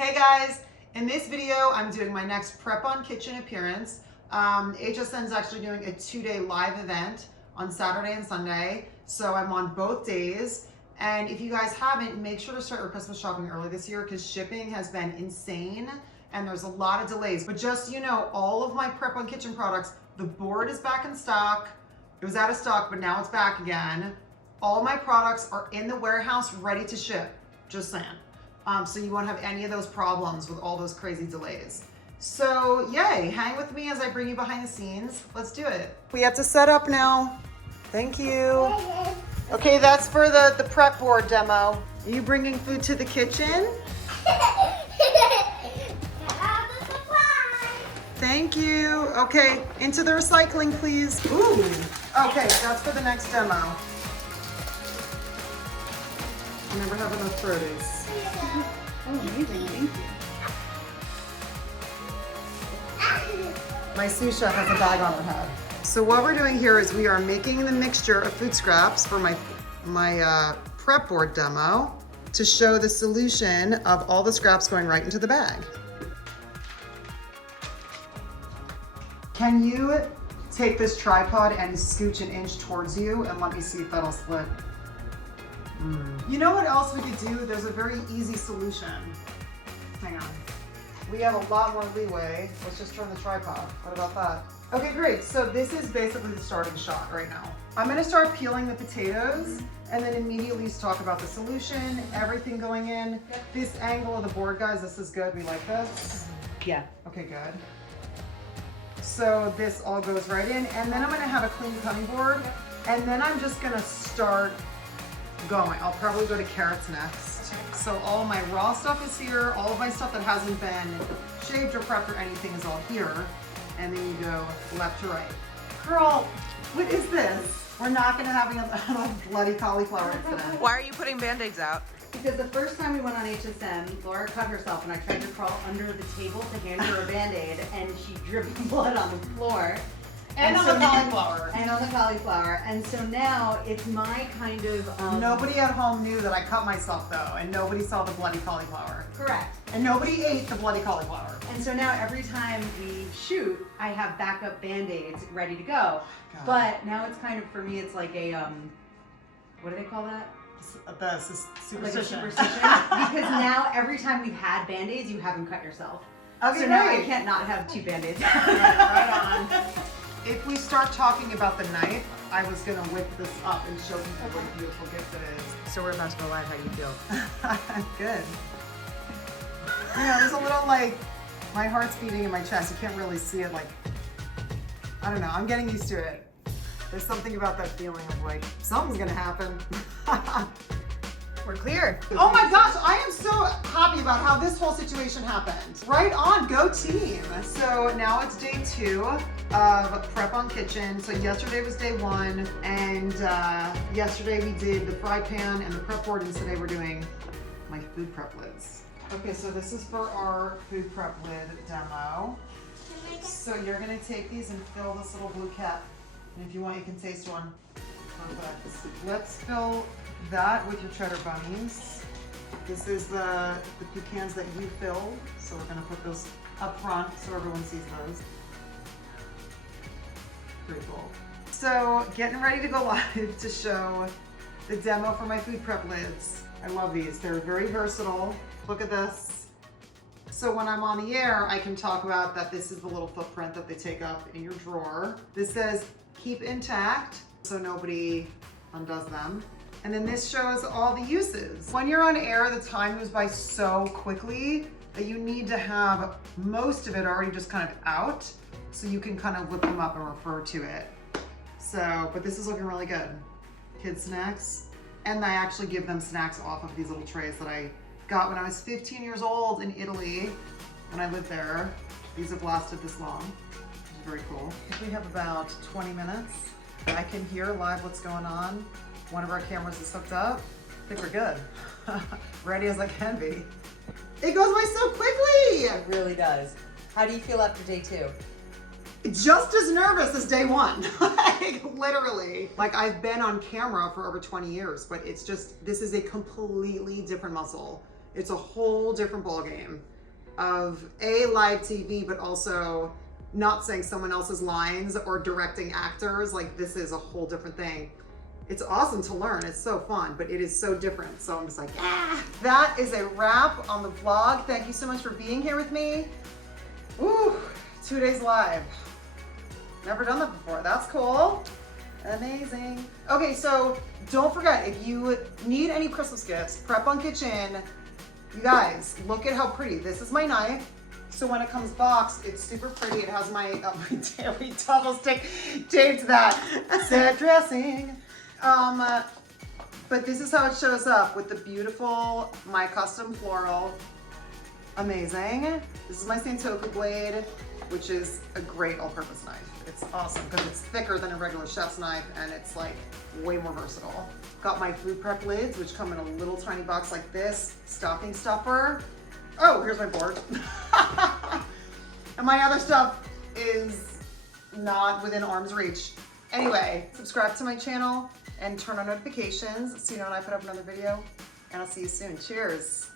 Hey guys, in this video I'm doing my next PrepOn kitchen appearance. HSN is actually doing a 2-day live event on Saturday and Sunday, so I'm on both days. And if you guys haven't, make sure to start your Christmas shopping early this year because shipping has been insane and there's a lot of delays. But just so you know, all of my PrepOn kitchen products, the board is back in stock. It was out of stock, but now it's back again. All my products are in the warehouse ready to ship, just saying. So you won't have any of those problems with all those crazy delays. So yay, hang with me as I bring you behind the scenes. Let's do it. We have to set up now. Thank you. Okay, that's for the prep board demo. Are you bringing food to the kitchen? Thank you. Okay, into the recycling, please. Ooh. Okay, that's for the next demo. I never have enough produce. Oh, amazing, thank you. My sous chef has a bag on her head. So what we're doing here is we are making the mixture of food scraps for my prep board demo to show the solution of all the scraps going right into the bag. Can you take this tripod and scooch an inch towards you and let me see if that'll split? You know what else we could do? There's a very easy solution. Hang on. We have a lot more leeway. Let's just turn the tripod. What about that? Okay, great. So this is basically the starting shot right now. I'm gonna start peeling the potatoes and then immediately talk about the solution, everything going in. This angle of the board, guys, this is good. We like this. Yeah. Okay, good. So this all goes right in, and then I'm gonna have a clean cutting board, and then I'm just gonna start going. I'll probably go to carrots next. So all my raw stuff is here. All of my stuff that hasn't been shaved or prepped or anything is all here. And then you go left to right. Girl, what is this? We're not gonna have a bloody cauliflower incident. Why are you putting Band-Aids out? Because the first time we went on HSN, Laura cut herself and I tried to crawl under the table to hand her a Band-Aid and she dripped blood on the floor. And on the cauliflower. And on the cauliflower. And so now it's my kind of... Nobody at home knew that I cut myself though, and nobody saw the bloody cauliflower. Correct. And nobody ate the bloody cauliflower. And so now every time we shoot, I have backup Band-Aids ready to go. God. But now it's kind of, for me, it's like a, what do they call that? The superstition. Like a superstition. Because now every time we've had Band-Aids, you haven't cut yourself. Okay, so now great. I can't not have 2 Band-Aids. Right on. If we start talking about the knife, I was gonna whip this up and show people what a beautiful gift it is. So we're about to go live. How do you feel? Good. You know, there's a little like, my heart's beating in my chest. You can't really see it, like, I don't know, I'm getting used to it. There's something about that feeling of like, something's gonna happen. We're clear. Oh my gosh, I am so happy about how this whole situation happened. Right on, go team. So now it's day 2 of PrepOn Kitchen. So yesterday was day 1, and yesterday we did the fry pan and the prep board, and today we're doing my food prep lids. Okay, so this is for our food prep lid demo. So you're gonna take these and fill this little blue cap. And if you want, you can taste one. Perfect. Let's fill that with your cheddar bunnies. This is the pecans that you filled. So we're gonna put those up front so everyone sees those. Pretty cool. So getting ready to go live to show the demo for my food prep lids. I love these. They're very versatile. Look at this. So when I'm on the air, I can talk about that this is the little footprint that they take up in your drawer. This says keep intact so nobody undoes them. And then this shows all the uses. When you're on air, the time moves by so quickly that you need to have most of it already just kind of out so you can kind of whip them up and refer to it. So, but this is looking really good. Kids snacks. And I actually give them snacks off of these little trays that I got when I was 15 years old in Italy when I lived there. These have lasted this long, which is very cool. We have about 20 minutes. I can hear live what's going on. One of our cameras is hooked up. I think we're good. Ready as I can be. It goes by so quickly. It really does. How do you feel after day 2? Just as nervous as day 1. Like literally. Like I've been on camera for over 20 years, but it's just, this is a completely different muscle. It's a whole different ballgame of live TV, but also not saying someone else's lines or directing actors. Like, this is a whole different thing. It's awesome to learn. It's so fun, but it is so different. So I'm just like, ah. That is a wrap on the vlog. Thank you so much for being here with me. Woo, 2 days live. Never done that before. That's cool. Amazing. Okay, so don't forget, if you need any Christmas gifts, PrepOn Kitchen, you guys, look at how pretty. This is my knife. So when it comes boxed, it's super pretty. It has my daily double stick taped to that. Set dressing. But this is how it shows up with the beautiful, my custom floral. Amazing. This is my Santoku Blade, which is a great all-purpose knife. It's awesome because it's thicker than a regular chef's knife and it's like way more versatile. Got my food prep lids, which come in a little tiny box like this. Stocking stuffer. Oh, here's my board. And my other stuff is not within arm's reach. Anyway, subscribe to my channel and turn on notifications so you know when I put up another video. And I'll see you soon. Cheers.